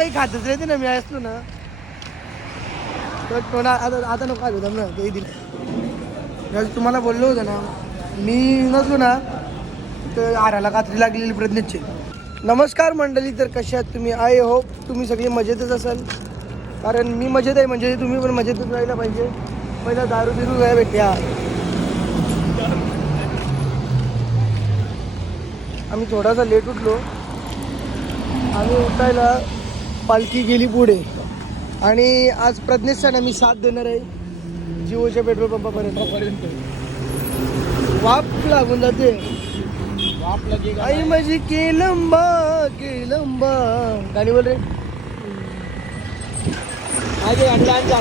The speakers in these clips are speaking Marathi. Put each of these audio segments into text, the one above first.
काही खातच राहते ना मी असलो ना तर कोणा आता नको आलो ना काही दिलं तुम्हाला बोललो होतं ना मी नसलो ना तर आराला कात्री लागलेली प्रज्ञेची. नमस्कार मंडळी, तर कशा आहात तुम्ही? आय होप तुम्ही सगळे मजेतच असाल, कारण मी मजेत आहे म्हणजे तुम्ही पण मजेतच राहायला पाहिजे. पहिला दारू बिरू काय भेटल्या. आम्ही थोडासा लेट उठलो, आम्ही उठायला पालखी गेली पुढे आणि आज प्रज्ञेशला मी साथ देणार आहे जिओच्या पेट्रोल पंपापर्यंत. वाप लागून जाते आई माझी केलंबा केलंबा गाणी बोल रे. आगे गाडीला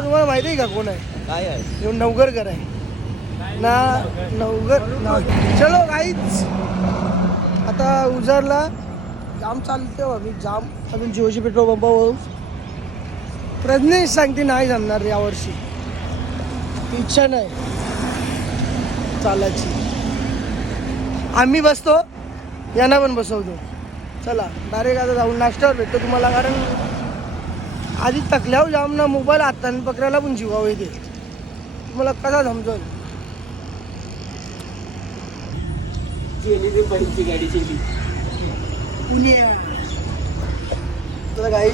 तुम्हाला माहिती आहे का कोण आहे? काय आहे? नवगरकर आहे ना. नवगर ना. चलो गाईच आता उजारला जाम चालते आम्ही जाम अजून जिओची पेट्रोल पंपावरून. प्रज्ञेश सांगते नाही जमणार यावर्षी, इच्छा नाही चालायची. आम्ही बसतो, यांना पण बसवतो. चला डायरेक्ट आता जाऊन नाश्त्यावर भेटतो तुम्हाला, कारण आधी थकल्यावर जाम ना मोबाईल हाताने पकडायला पण जीवावं येते. तुम्हाला कसा समजल? गाडी चेली तुला काही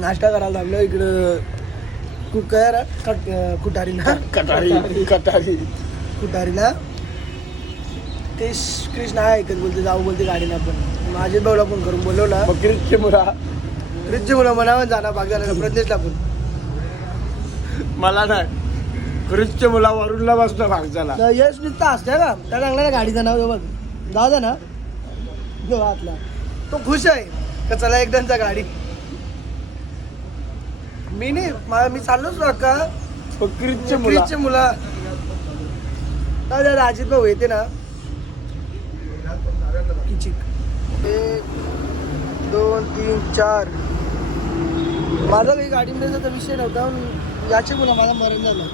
नाश्ता करायला लागलो इकडं कुटारीला कुटारीला. ते कृष्ण आहे ऐकत बोलते जाऊ बोलते गाडीला. पण माझे भाऊला फोन करून बोलवला क्रिजचे मुलं मनावर जाणार भाग झाला. प्रज्ञेशला पण मला नाही क्रिजचे मुला वरूनला बसला भाग झाला. यश नुसतं असते ना त्या चांगला ना गाडीचं नाव बघ जाऊ दे ना हातला. तो खुश आहे का चला एकदाचा गाडी. मी नाही मी चाललोच ना का क्रिजचे मुला अजित भाऊ येते ना. 1 2 3 4 माझा काही गाडीमध्ये विषय नव्हता. याचे मुलं मला मरण झालं.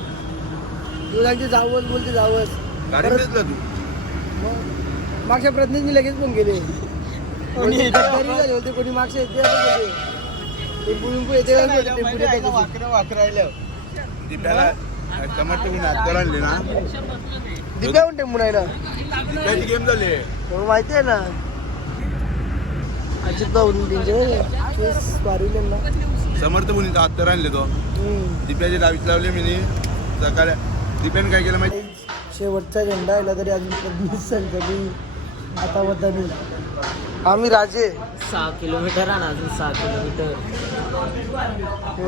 तू सांगते जावंच बोलते जावंच. मागच्या प्रज्ञेशनी लगेच पण गेले. होते कोणी मागच्या येते दिप्या पण टेम्पू नाही ना माहिती आहे ना. अजित भाऊ समर्थ मुलीचा हात तर आणले तो दिप्याची डावीत लावले मी सकाळी. दिप्याने काय केलं माहिती? शेवटचा झेंडा आला तरी अजून आता बद्दल आम्ही राजे 6 किलोमीटर आणि अजून 6 किलोमीटर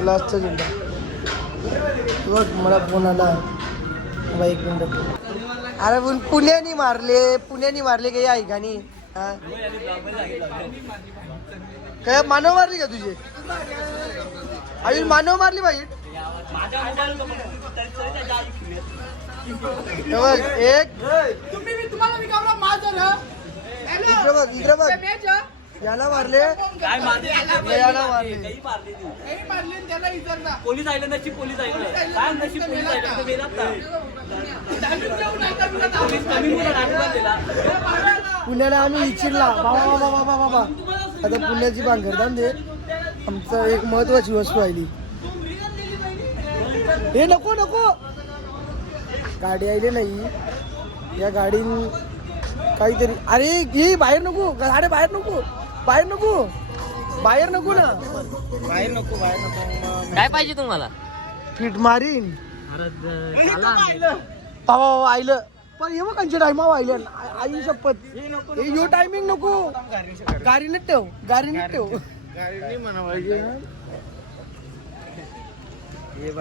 लास्टचा झेंडा. बघ मला फोन आला 1 मिनिट. अरे पण पुण्यानी मारले काही आहे का नाही? काय मानव मारली का तुझे? अजून मानव मारली पाहिजे. इकडे बघ याला मारले याला मारले. पोलीस आले नशी पोलीस पुण्याला आम्ही इचिरला बाबा. आता पुण्याची बांगरदान दे. आमचं एक महत्वाची वस्तू आली. हे नको गाडी आली नाही. या गाडी काहीतरी अरे हे बाहेर नको गाडी बाहेर नको ना बाहेर नको. काय पाहिजे तुम्हाला? फिट मारीन बाबा आईलं पण हे बघ टायमा आईलं आई शपथ यो टायमिंग नको. गाडीने ठेव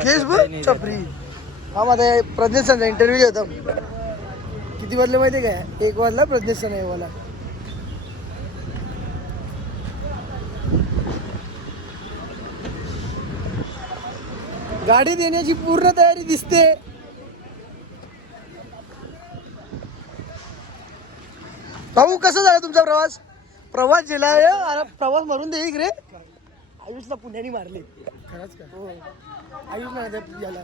फेसबुक चपरी. हा माझा प्रज्ञेशचा इंटरव्ह्यू होता. किती वाजले माहिती काय? 1 वाजला प्रज्ञेशचा नाही मला. गाडी देण्याची पूर्ण तयारी दिसते. भाऊ कसं झालं तुमचा प्रवास? प्रवास जिल्हा प्रवास मारून दे इकडे. आयुषला पुण्याने मारले. खरंच का हो आयुष नाही त्या याला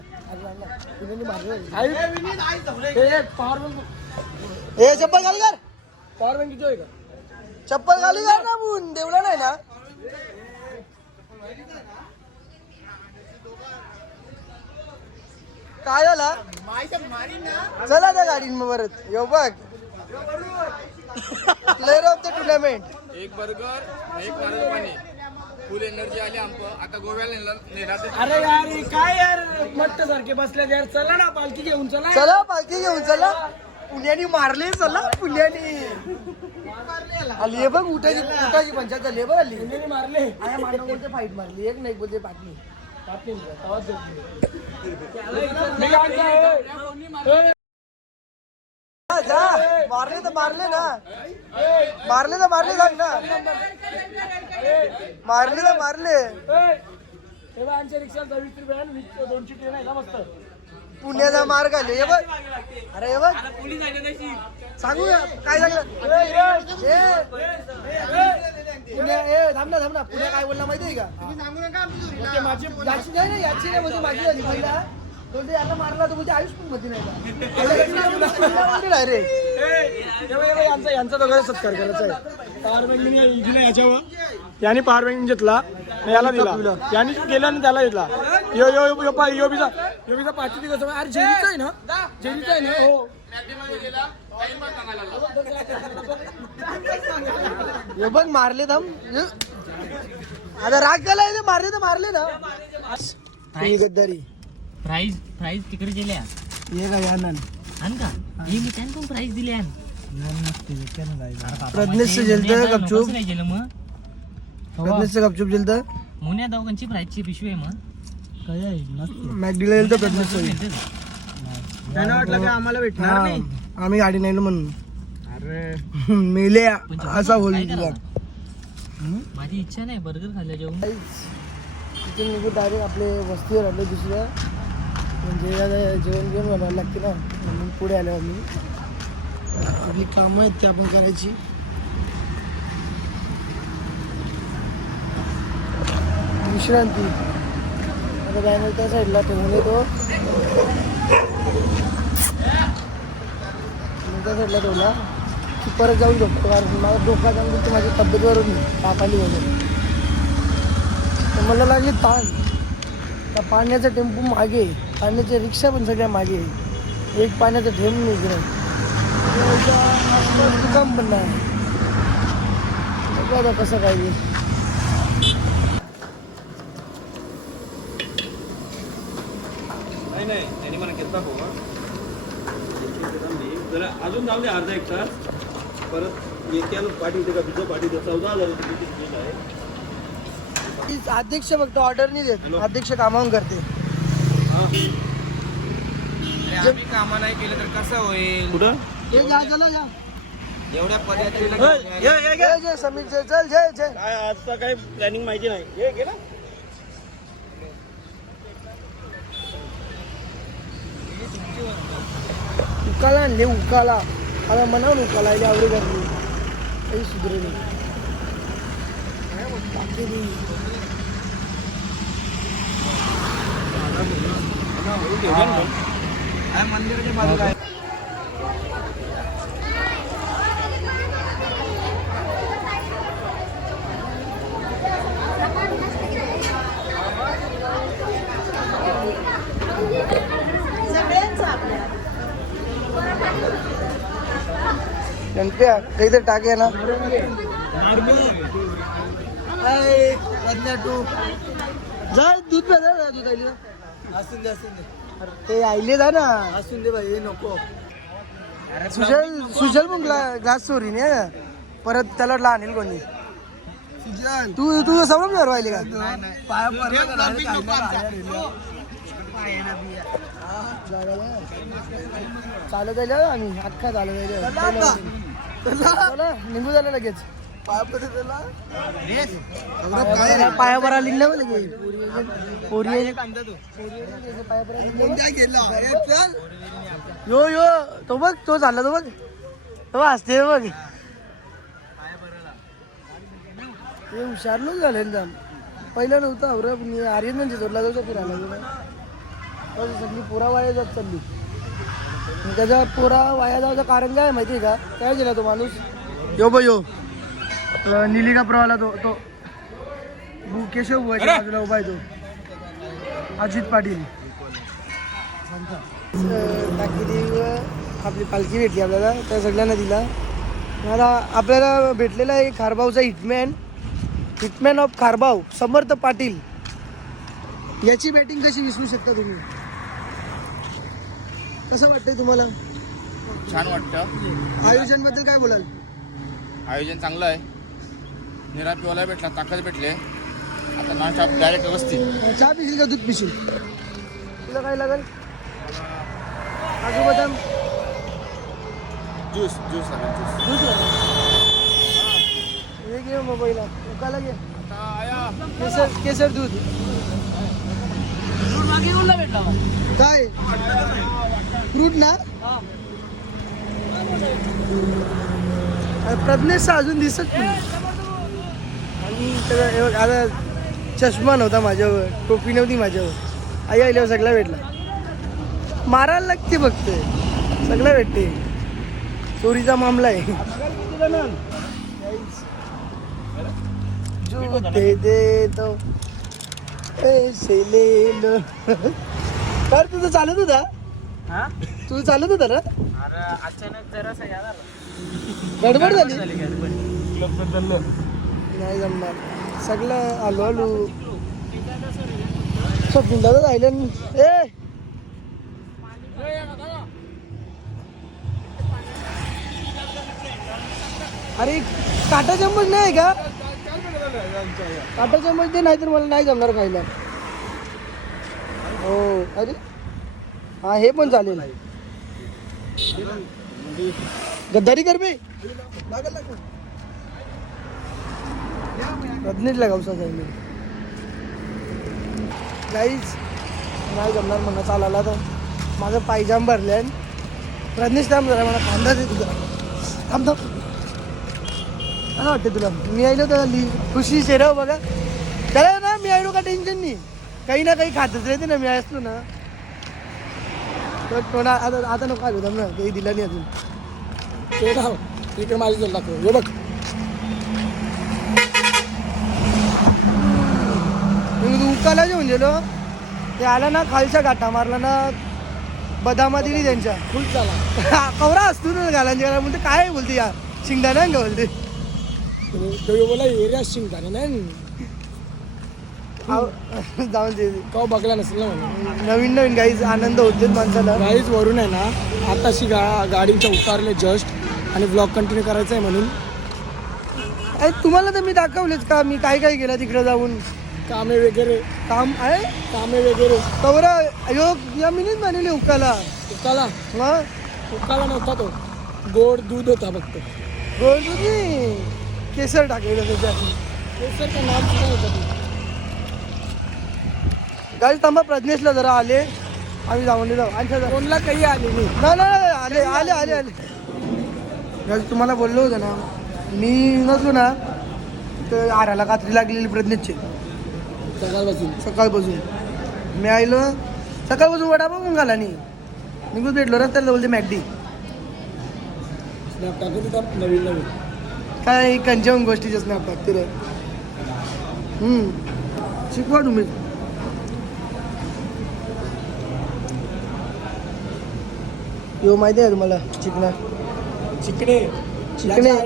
पुण्याने मारलं ए चप्पल घाल कर पॉवर बँक किती आहे का चप्पल घाली कर ना बुन देवला नाही ना काय झाला चला त्या गाडीन मग परत येऊ बघ प्लेअर ऑफ द टुर्नामेंट एक बर्गर एक नारळ पाणी फुल एनर्जी आली आमचं आता गोव्याला नेला अरे यार हे काय यार मट्ट सारखे बसले यार चला ना पालखी घेऊन चला पालखी घेऊन चला पुण्याने मारले चला पुण्याने आली आहे बघ उठाची पंचायत झाली आहे बघ आली पुण्याने मारले मांडव बोलते फाईट मारली एक नाही बोलते पाटणी जा मारले तर मारले ना मारले तर मारले सांग ना मारले तर मारले आमच्या रिक्षाला 20 रुपये 200 ट्रेन आहे ना मस्त पुण्याचा मार्ग आले हे बघ अरे हे बघ सांगू काय सांगलं थांब ना पुण्या काय बोलला माहिती आहे का माझी याची नाही ना याची नाही बोलते माझी झाली पहिला बोलते याला मारला तर बोलते आयुष पण मध्ये नाही रे यांचा दोघांचा सत्कार करायचा आहे पॉवर बँक याच्यावर याने पॉवर बँक घेतला याला दिला याने केला आणि त्याला दिला योबीचा 5 दिवस अरे जेरीचा आहे ना हो हे बघ मारले थांब आता राग केला मारले तर मारले ना गद्दारी प्राइस तिकडे गेल्या ये का यानन आण का हे मी त्यांना पण प्राइस दिले आण प्रज्ञेश जेलतं गपचूप नाही गेलं मग प्रज्ञेश गपचूप जेलतं मुन्या दोघांची प्राइसची पिशवी आहे मग काय आहे मॅगडीला गेलतं प्रज्ञेश त्यांना वाटलं की आम्हाला भेटणार नाही आम्ही गाडी नाही म्हणून अरे मेले असा बोल तुला माझी इच्छा नाही बर्गर खाल्लं जेवून तिथून निघून डायरेक्ट आपले वस्तीवर आलो दुसऱ्या म्हणजे जेवण घेऊन बनवायला लागते ना म्हणून पुढे आलो आम्ही आपली कामं आहेत ती आपण करायची विश्रांती आता बॅनर त्या साईडला ठेवून येतो त्या साईडला ठेवला की परत जाऊन झोपतो कारण मला डोका जाऊन तर माझ्या तब्येतीवरून तापाली वगैरे तर मला लागली ताण त्या पाण्याचा टेम्पो मागे पाण्याच्या रिक्षा पण सगळ्या मागे एक पाण्याचा थेंब नाही दुकान पण नाही बघा कसं काय नाही त्यांनी मला घेतला भाऊ जरा अजून जाऊ दे अर्धा एक तास परत येत्याला पाठी का तुझं पाठी 14,000 तिकीट आहे अध्यक्ष फक्त ऑर्डर नाही देत अध्यक्ष कामावून करते आम्ही कामा नाही केलं तर कसं होईल कुठं एवढ्या पद्धतीला जय समीर जय चल जय जय काय आजचा काही प्लॅनिंग माहिती नाही हे घे ना उकाला आणले उकाला आता म्हणावून उकाला आवडे करते काही सुधरे नाही मंदिराच्या बाजूला आहे गणप्या काहीतरी टाके ना प्रज्ञा टू जा दूध प्या जा दूध आली ना असून दे ते आईले जा ना असून दे भाई नको सुजल मग ग्लास चोरी नाही परत त्याला आणेल कोणी तू समोर राहिले का चालत जायला आम्ही अख्खा चालत जायला निघू झालं लगेच पायावर आली ना लगेच यो यो तो बघ तो झाला तो बघ तो असते बघ हे हुशार लोक झाले पहिलं नव्हतं बरं मी आर्यनच्या जोडला जाऊ फिरायला गेलो सगळी पोरा वाया जात चालली आणि त्याच्या पोरा वाया जायचं कारण काय माहिती आहे का काय केला तो माणूस यो बो यो निलिका प्रवाला तो केशव बुवाच्या बाजूला उभा आहे तो अजित पाटील टाकीदेव आपली पालखी भेटली आपल्याला त्या सगळ्यांना दिला मला आपल्याला भेटलेला आहे खारबावचा हिटमॅन ऑफ खारबाव समर्थ पाटील याची बॅटिंग कशी विसरू शकता तुम्ही कसं वाटतंय तुम्हाला छान वाटतं. आयोजन बद्दल काय बोलाल आयोजन चांगलं आहे. निरा पिवायला भेटला, ताकद भेटले. आता नॉन स्टॉप डायरेक्ट व्यवस्थित. चहा पिशील का दूध पिशील तुला काय लागेल काजू बदाम ज्यूस ज्यूस दूध हे घे मोबाईलला उकाला घे केसर दूध काय फ्रूट ना प्रज्ञेश अजून दिसत नाही आणि त्याचा आता चष्मा नव्हता माझ्यावर टोपी नव्हती माझ्यावर आई आल्यावर सगळा भेटला मारायला लागते फक्त सगळं भेटते चोरीचा मामला आहे जो दे तो पैसे ले लो तर तुझं चालत होता तुझं चालत होता ना अचानक जरासा याद आला. गडबड झाली गडबड. नाही जमणार सगळं आलो बिंदाच राहिलं ए अरे काटा चम्मच नाही का काटा चम्मच दे नाही तर मला नाही जमणार खायला हो अरे हा हे पण चालेल गद्दारी कर बे रत्नेशला गावसा जाईल काहीच नाही जमणार म्हणा चालायला तर माझं पायजाम भरले रत्नेश थांब जरा मला कांदा दे तुझा थांब थांब असं वाटतं तुला मी आलो तर खुशी चेहरा बघा त्याला ना मी आलो का टेन्शन नाही काही ना काही खातच राहते ना मी असतो ना तर थोडा आता नको आलो ना काही दिला नाही अजून ते खाव इकडे माझी जर दाखव हे बघ उकाला जेवून गेलो ते आला ना खालच्या गाठा मारला ना बदामा दिली त्यांच्या फुल झाला कवरा असतो ना गालांच्या गाला बोलते काय बोलते या शिंगदाणा का बोलते बोला एरिया शिंगदाणा नाही जाऊन दे का बघला नसेल ना नवीन नवीन गाईच आनंद होते माणसाला गाईच वरून आहे ना आताशी गाडीच्या उतारले जस्ट आणि ब्लॉग कंटिन्यू करायचं आहे म्हणून अरे तुम्हाला तर मी दाखवलेच का मी काय काय केलं तिकडे जाऊन कामे वगैरे काम आहे कामे वगैरे कवरा योग या मीच म्हणले उकाला नव्हता तो गोड दूध होता फक्त गोड दूध नाही केसर टाकलेलं त्याच्यात केसर का नाम सुद्धा होतं गाडी थांबा प्रज्ञेशला जरा आले आम्ही जाऊन जाऊ कोणला काही आले नाही आले आले गाडी तुम्हाला बोललो होतं ना मी नसलो ना तर आराला कात्री लागलेली प्रज्ञेशची सकाळपासून मी आलो सकाळपासून वडापाव पण घाला नाही निघून भेटलो रस्त्याला बोलते मॅकडी नवीन काय कंच्याहून गोष्टीचे स्नॅप टाकते रे शिकवा तुम्ही यो माहिती आहे तुम्हाला चिकणे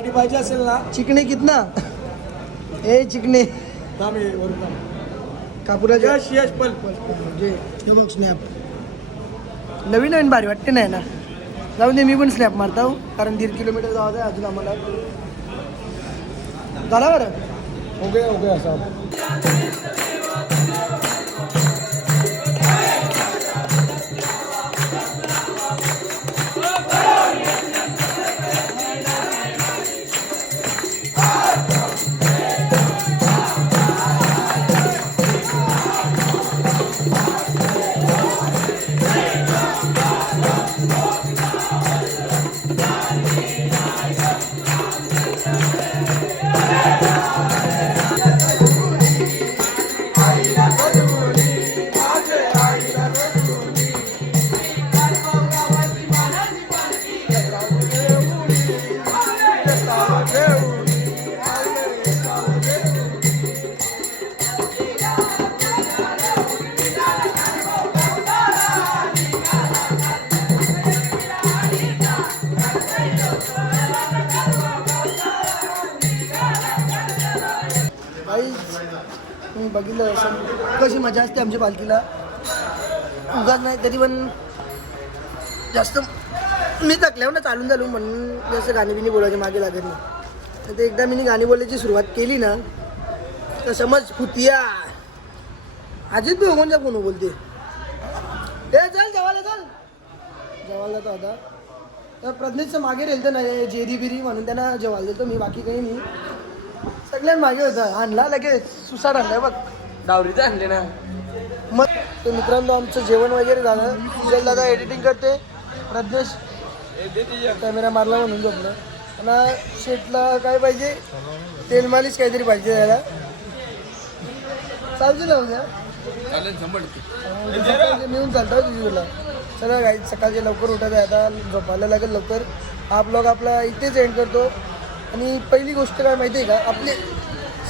पाहिजे असेल ना चिकणे कितना ए चिकणे कापुराच्या यश पल मग स्नॅप नवीन नवीन भारी वाटते नाही ना जाऊन दे मी पण स्नॅप मारता हो कारण 1.5 किलोमीटर जावं आहे अजून आम्हाला झाला बरं हो गया साहेब तुम्ही बघितलं असं कशी मजा असते आमच्या पालखीला. उगाच नाही तरी पण जास्त मी थकल्यावर ना चालून चालू म्हणून जसं गाणी बिनी बोलायचे मागे लागत नाही. तर ते एकदा मी गाणी बोलायची सुरुवात केली ना तर समज फुतिया अजित भाऊ कोणच्या कोण बोलते ते चल जेवायला चल जेवायला तर आता तर प्रज्ञेशचं मागे राहिलं नाही जेरी बिरी म्हणून त्यांना जेवायला देतो मी. बाकी काही नाही सगळ्यां मागे होतं. आणला लगेच सुसाट आणलाय बघ डावरीचं आणले ना. मग ते मित्रांनो आमचं जेवण वगैरे झालं. सुजल दादा एडिटिंग करते. प्रज्ञेश कॅमेरा मारला म्हणून झोपलं. आणि शेटला काय पाहिजे तेल मालिश काहीतरी पाहिजे त्याला. चालते ना उद्या मिळून चालतं तुझी तुला. चला काही सकाळचे लवकर उठत आहे आता झोपायला लागेल लवकर. हा ब्लॉग आपला इथेच एंड करतो. आणि पहिली गोष्ट काय माहिती आहे का आपले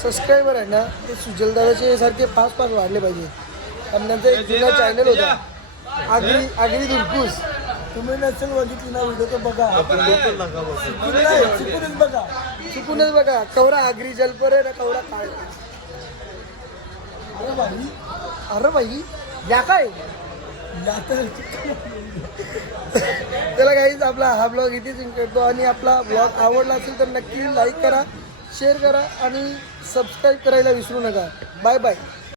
सबस्क्रायबर आहे ना ते सुजलदादाचे सारखे 5 वाढले पाहिजे. कारण त्यांचा एक जुना चॅनल होता आगरी दुर्कूस. तुम्ही नसेल बघितली ना व्हिडिओ तर बघा चुकूनच बघा. कवरा आगरी जलपर आहे ना कवरा काय. अरे भाई या काय त्याला काहीच आपला हा ब्लॉग इथेच करतो. आणि आपला ब्लॉग आवडला असेल तर नक्की लाईक करा शेअर करा आणि सबस्क्राईब करायला विसरू नका. Bye bye.